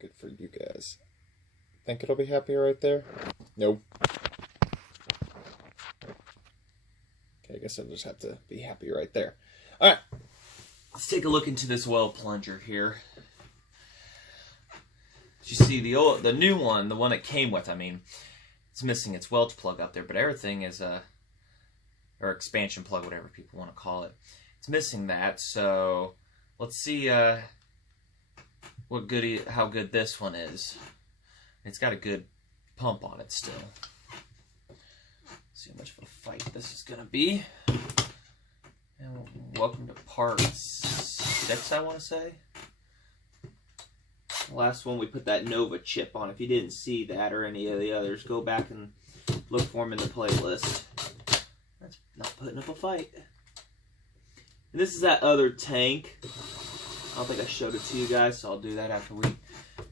Good for you guys. Think it'll be happy right there? Nope. Okay, I guess I'll just have to be happy right there. Alright. Let's take a look into this oil plunger here. As you see, the new one, the one it came with, I mean, it's missing its Welch plug up there, but everything is or expansion plug, whatever people want to call it. It's missing that, so let's see how good this one is. It's got a good pump on it still. See how much of a fight this is going to be. And welcome to part 6, I want to say. The last one we put that Nova chip on. If you didn't see that or any of the others, go back and look for them in the playlist. That's not putting up a fight. And this is that other tank. I don't think I showed it to you guys, so I'll do that after we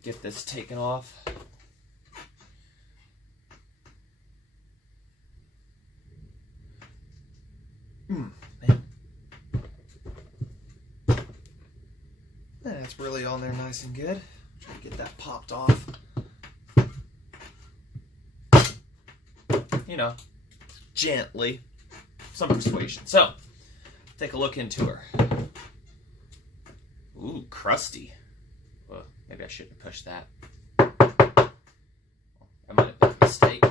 get this taken off. Man. That's really on there nice and good. Try to get that popped off. You know, gently. Some persuasion. So, take a look into her. Ooh, crusty. Well, maybe I shouldn't have pushed that. That might have been a mistake.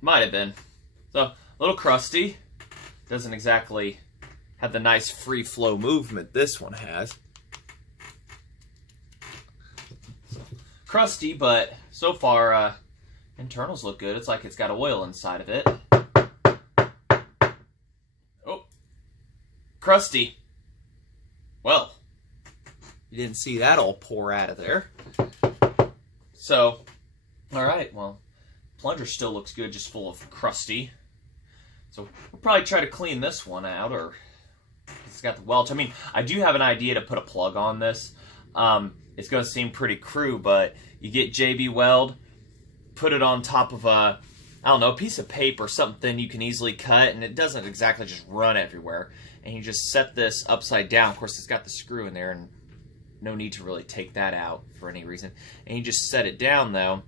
Might have been. So, a little crusty. Doesn't exactly have the nice free flow movement this one has. So, crusty, but so far, internals look good. It's like it's got oil inside of it. Oh, crusty. Well, you didn't see that all pour out of there. So, alright, well, plunger still looks good, just full of crusty. So, we'll probably try to clean this one out, or it's got the Welch. I mean, I do have an idea to put a plug on this. It's going to seem pretty crude, but you get JB Weld, put it on top of a, I don't know, a piece of paper, something you can easily cut, and it doesn't exactly just run everywhere. And you just set this upside down. Of course, it's got the screw in there, and no need to really take that out for any reason. And you just set it down, though,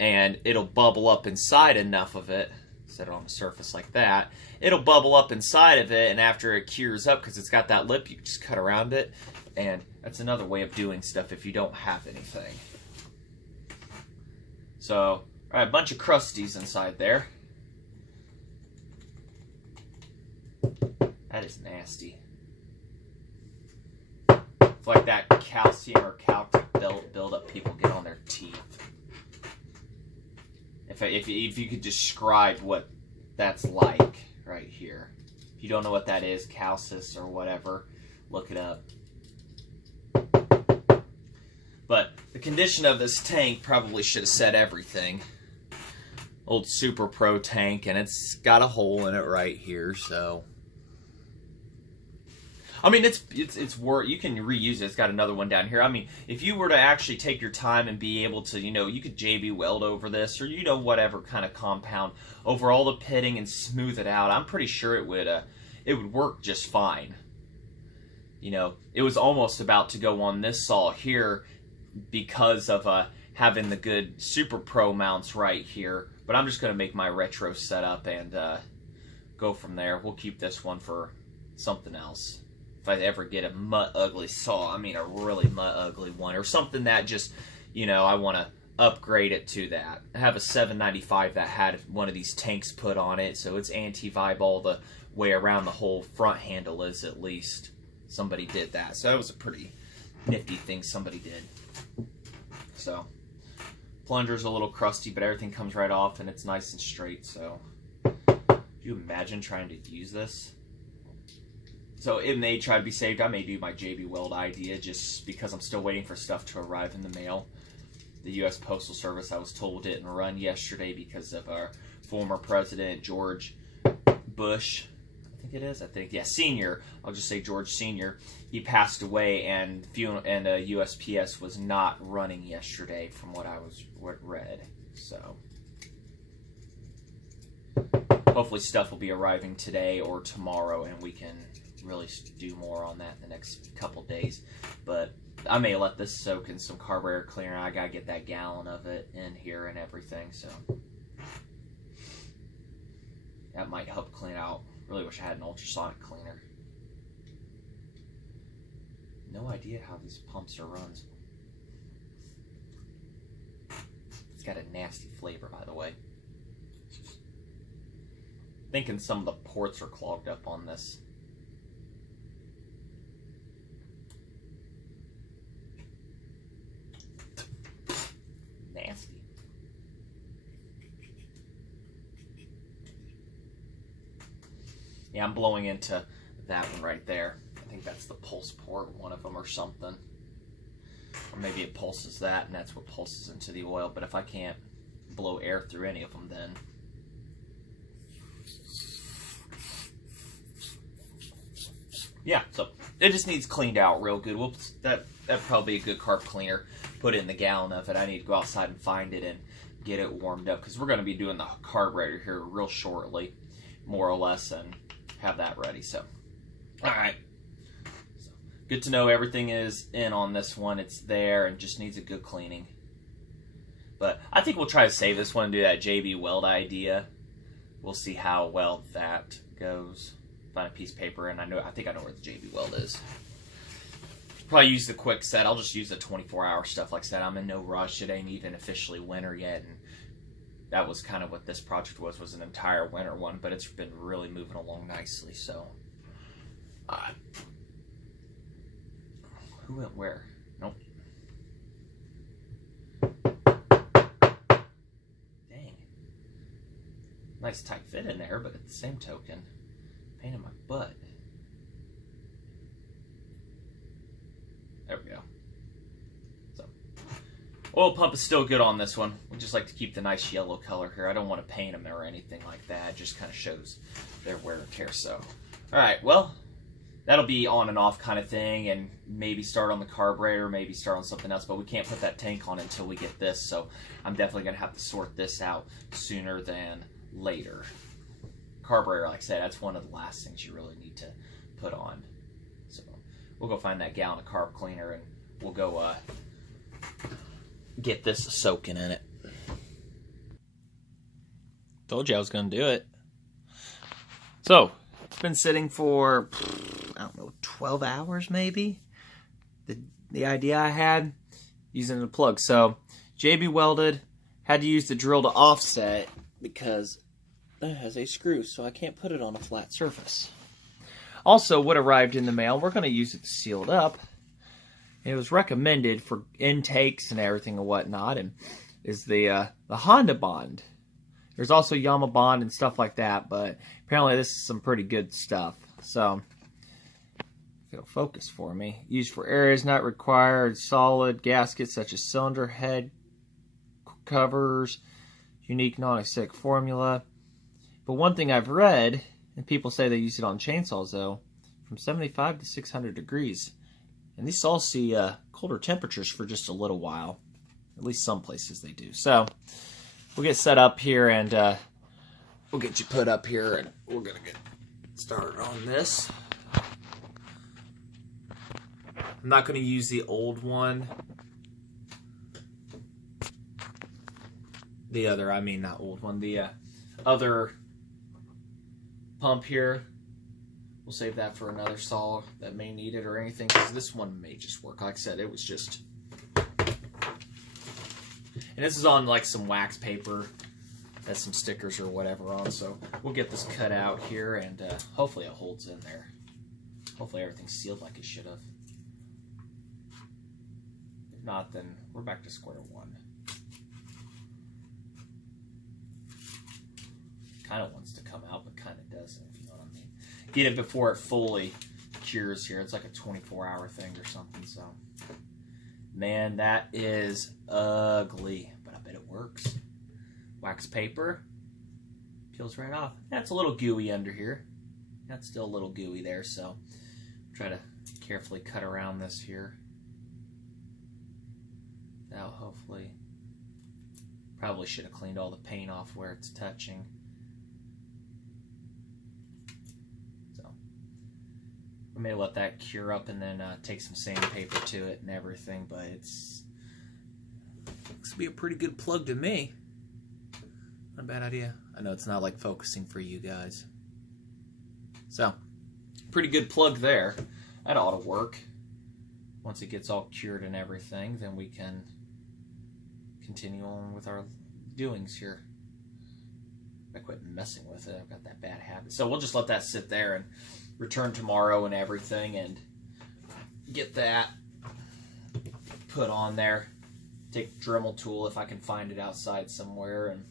and it'll bubble up inside enough of it. Set it on the surface like that. It'll bubble up inside of it, and after it cures up, because it's got that lip, you can just cut around it. And that's another way of doing stuff if you don't have anything. So, all right, a bunch of crusties inside there. That is nasty. It's like that calcium or calcic buildup people get on their teeth. If you could describe what that's like right here. If you don't know what that is, calcis or whatever, look it up. But the condition of this tank probably should have said everything. Old Super Pro tank, and it's got a hole in it right here, so... I mean, it's worth, you can reuse it. It's got another one down here. I mean, if you were to actually take your time and be able to, you know, you could JB Weld over this, or, you know, whatever kind of compound over all the pitting and smooth it out. I'm pretty sure it would work just fine. You know, it was almost about to go on this saw here because of having the good Super Pro mounts right here. But I'm just going to make my retro setup and go from there. We'll keep this one for something else. If I ever get a mutt-ugly saw, I mean a really mutt-ugly one, or something that just, you know, I want to upgrade it to that. I have a 795 that had one of these tanks put on it, so it's anti-vibe all the way around the whole front handle is, at least. Somebody did that, so that was a pretty nifty thing somebody did. So, plunger's a little crusty, but everything comes right off, and it's nice and straight, so... Could you imagine trying to use this? So it may try to be saved. I may do my JB Weld idea just because I'm still waiting for stuff to arrive in the mail. The U.S. Postal Service, I was told, didn't run yesterday because of our former president, George Bush. Yeah, Senior. I'll just say George Senior. He passed away, and USPS was not running yesterday from what I read. So hopefully stuff will be arriving today or tomorrow, and we can really do more on that in the next couple days. But I may let this soak in some carburetor cleaner. I gotta get that gallon of it in here and everything, so that might help clean out. Really wish I had an ultrasonic cleaner. No idea how these pumps are run. It's got a nasty flavor, by the way. Thinking some of the ports are clogged up on this. Nasty. Yeah, I'm blowing into that one right there. I think that's the pulse port, one of them or something. Or maybe it pulses that and that's what pulses into the oil. But if I can't blow air through any of them, then yeah, so it just needs cleaned out real good. Whoops, that'd probably be a good carb cleaner. Put it in the gallon of it. I need to go outside and find it and get it warmed up because we're going to be doing the carburetor here real shortly, more or less, and have that ready. So, all right. So, good to know everything is in on this one. It's there and just needs a good cleaning. But I think we'll try to save this one and do that JB Weld idea. We'll see how well that goes. Find a piece of paper, and I think I know where the JB Weld is. Probably use the quick set. I'll just use the 24-hour stuff. Like I said, I'm in no rush. It ain't even officially winter yet, and that was kind of what this project was an entire winter one, but it's been really moving along nicely. So, who went where? Nope. Dang. Nice tight fit in there, but at the same token, pain in my butt. There we go. So, oil pump is still good on this one. We just like to keep the nice yellow color here. I don't want to paint them or anything like that. It just kind of shows their wear and tear. So, all right, well, that'll be on and off kind of thing, and maybe start on the carburetor, maybe start on something else, but we can't put that tank on until we get this, so I'm definitely going to have to sort this out sooner than later. Carburetor, like I said, that's one of the last things you really need to put on. So we'll go find that gallon of carb cleaner and we'll go get this soaking in it. Told you I was going to do it. So it's been sitting for, I don't know, 12 hours maybe. The idea I had, using the plug. So JB welded, had to use the drill to offset because that has a screw, so I can't put it on a flat surface. Also, what arrived in the mail, we're going to use it to seal it up. It was recommended for intakes and everything and whatnot, and is the Hondabond. There's also Yamabond and stuff like that, but apparently this is some pretty good stuff. So, if it'll focus for me. Used for areas not required, solid gaskets such as cylinder head covers, unique non-acidic formula. But one thing I've read, and people say they use it on chainsaws though, from 75 to 600 degrees. And these saws see colder temperatures for just a little while. At least some places they do. So, we'll get set up here and we'll get you put up here and we're going to get started on this. I'm not going to use the old one. The other, I mean not old one, the other pump here. We'll save that for another saw that may need it or anything, because this one may just work. Like I said, it was just... And this is on like some wax paper. That's some stickers or whatever on. So we'll get this cut out here and hopefully it holds in there. Hopefully everything's sealed like it should have. If not, then we're back to square one. Kind of wants to come out, but kind of doesn't, if you know what I mean. Get it before it fully cures here. It's like a 24-hour thing or something, so... Man, that is ugly, but I bet it works. Wax paper. Peels right off. That's a little gooey under here. That's still a little gooey there, so try to carefully cut around this here. That'll hopefully... Probably should have cleaned all the paint off where it's touching. I may let that cure up and then take some sandpaper to it and everything, but it's looks to be a pretty good plug to me. Not a bad idea. I know it's not like focusing for you guys. So, pretty good plug there. That ought to work. Once it gets all cured and everything, then we can continue on with our doings here. I quit messing with it. I've got that bad habit. So we'll just let that sit there and return tomorrow and everything and get that put on there. Take the Dremel tool if I can find it outside somewhere and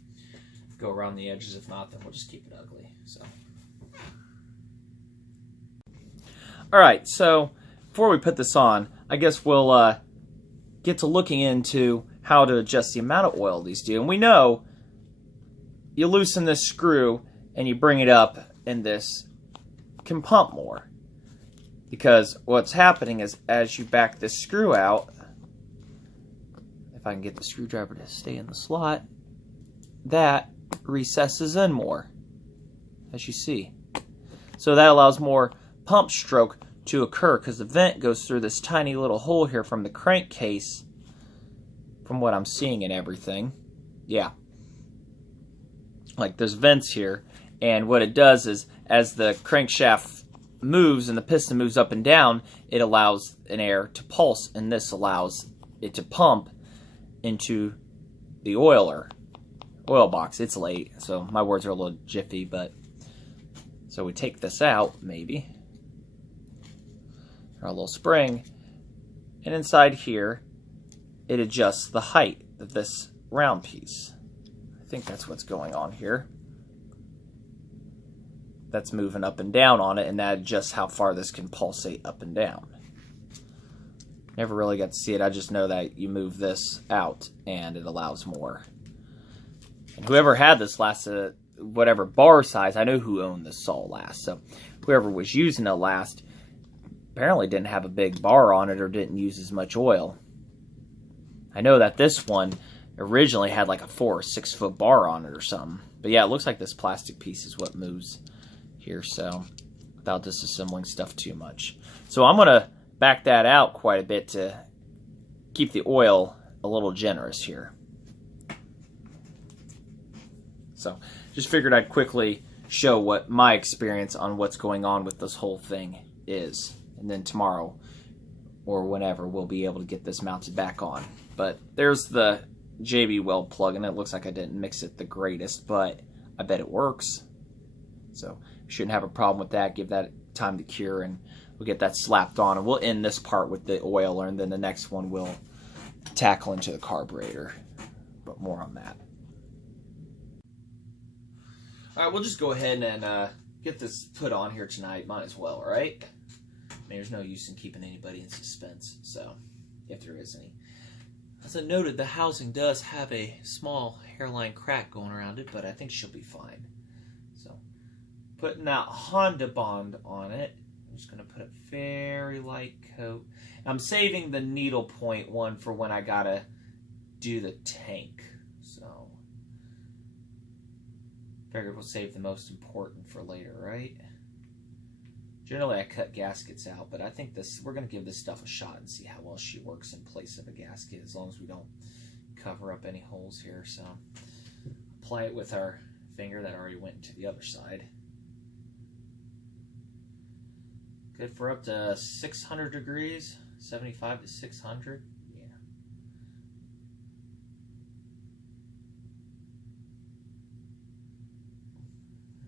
go around the edges. If not, then we'll just keep it ugly. So. Alright, so before we put this on, I guess we'll get to looking into how to adjust the amount of oil these do. And we know you loosen this screw and you bring it up and this can pump more. Because what's happening is as you back this screw out, if I can get the screwdriver to stay in the slot, that recesses in more, as you see. So that allows more pump stroke to occur because the vent goes through this tiny little hole here from the crankcase, from what I'm seeing and everything. Yeah. Like there's vents here, and what it does is as the crankshaft moves and the piston moves up and down, it allows an air to pulse, and this allows it to pump into the oil box. It's late, so my words are a little jiffy, but so we take this out, maybe, our little spring, and inside here it adjusts the height of this round piece. I think that's what's going on here. That's moving up and down on it, and that adjusts how far this can pulsate up and down. Never really got to see it. I just know that you move this out and it allows more. And whoever had this last, whatever bar size, I know who owned this saw last. So whoever was using it last apparently didn't have a big bar on it or didn't use as much oil. I know that this one originally had like a 4 or 6 foot bar on it or something. But yeah, it looks like this plastic piece is what moves here, so without disassembling stuff too much. So I'm going to back that out quite a bit to keep the oil a little generous here. So just figured I'd quickly show what my experience on what's going on with this whole thing is. And then tomorrow or whenever we'll be able to get this mounted back on. But there's the JB Weld plug, and it looks like I didn't mix it the greatest, but I bet it works. So shouldn't have a problem with that. Give that time to cure and we'll get that slapped on, and we'll end this part with the oiler, and then the next one we'll tackle into the carburetor. But more on that. Alright, we'll just go ahead and get this put on here tonight. Might as well, right? I mean, there's no use in keeping anybody in suspense, so if there is any. As I noted, the housing does have a small hairline crack going around it, but I think she'll be fine. So, putting that Hondabond on it. I'm just going to put a very light coat. I'm saving the needle point one for when I got to do the tank. So, figured we'll save the most important for later, right? Generally, I cut gaskets out, but I think we're going to give this stuff a shot and see how well she works in place of a gasket, as long as we don't cover up any holes here. So, apply it with our finger that already went to the other side. Good for up to 600 degrees, 75 to 600.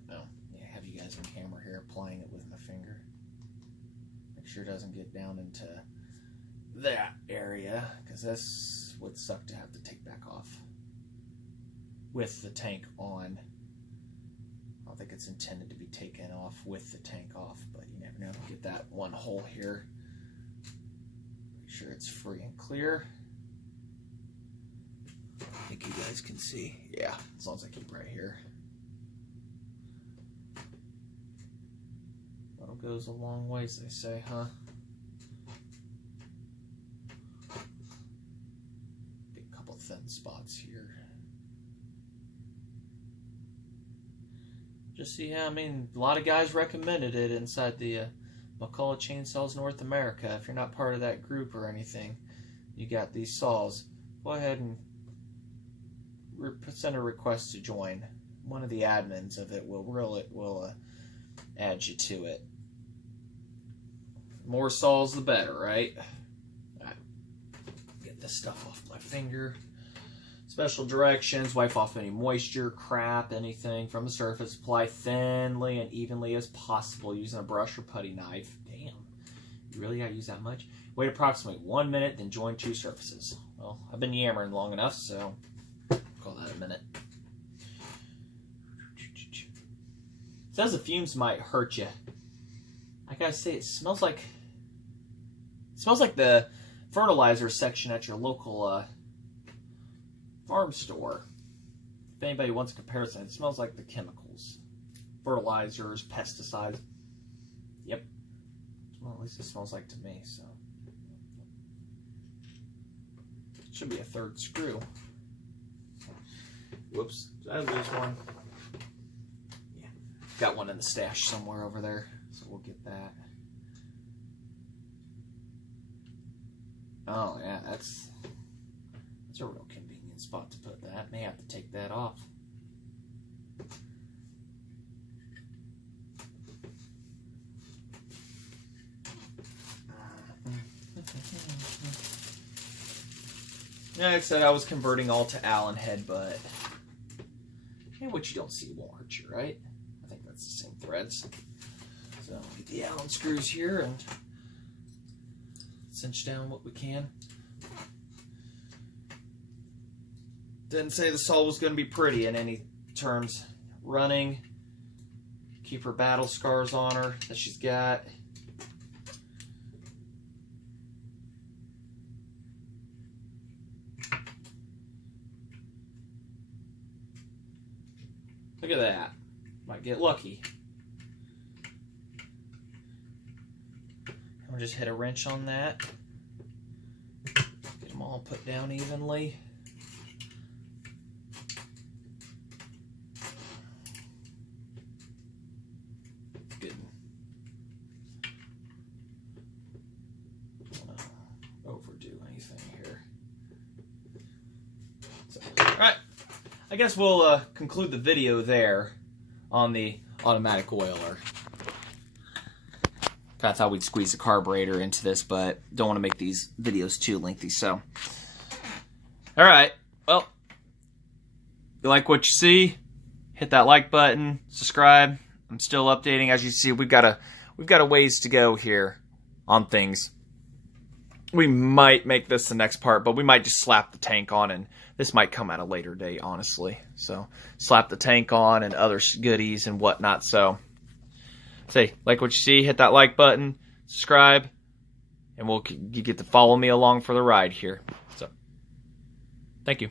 Yeah. Oh, yeah, have you guys on camera here applying it with my finger. Make sure it doesn't get down into that area, because this would suck to have to take back off with the tank on. I don't think it's intended to be taken off with the tank off, but you never know. Get that one hole here. Make sure it's free and clear. I think you guys can see. Yeah, as long as I keep right here. Little goes a long ways, they say, huh? Get a couple thin spots here. Just see how, I mean, a lot of guys recommended it inside the McCulloch Chainsaws North America. If you're not part of that group or anything, you got these saws. Go ahead and send a request to join. One of the admins of it will add you to it. More saws, the better, right? All right. Get this stuff off my finger. Special directions: wipe off any moisture, crap, anything from the surface. Apply thinly and evenly as possible using a brush or putty knife. Damn, you really gotta use that much? Wait approximately 1 minute, then join 2 surfaces. Well, I've been yammering long enough, so call that a minute. It says the fumes might hurt you. I gotta say, it smells like the fertilizer section at your local farm store. If anybody wants a comparison, it smells like the chemicals. Fertilizers, pesticides. Yep. Well, at least it smells like to me, so. Should be a 3rd screw. Whoops, did I lose one? Yeah. Got one in the stash somewhere over there, so we'll get that. Oh, yeah, that's a real convenient spot to put that. May have to take that off. Yeah, like I said, I was converting all to Allen head, but what you don't see won't hurt you, right? I think that's the same threads. So get the Allen screws here and cinch down what we can. Didn't say the saw was going to be pretty in any terms. Running, keep her battle scars on her that she's got. Look at that. Might get lucky. I'll just hit a wrench on that. Get them all put down evenly. Good. Don't want to overdo anything here. So, all right. I guess we'll conclude the video there on the automatic oiler. I thought we'd squeeze the carburetor into this, but don't want to make these videos too lengthy, so. Alright, well, if you like what you see, hit that like button, subscribe. I'm still updating. As you see, we've got a ways to go here on things. We might make this the next part, but we might just slap the tank on, and this might come at a later date, honestly. So, slap the tank on and other goodies and whatnot. So, say, like what you see, hit that like button, subscribe, and you get to follow me along for the ride here. So, thank you.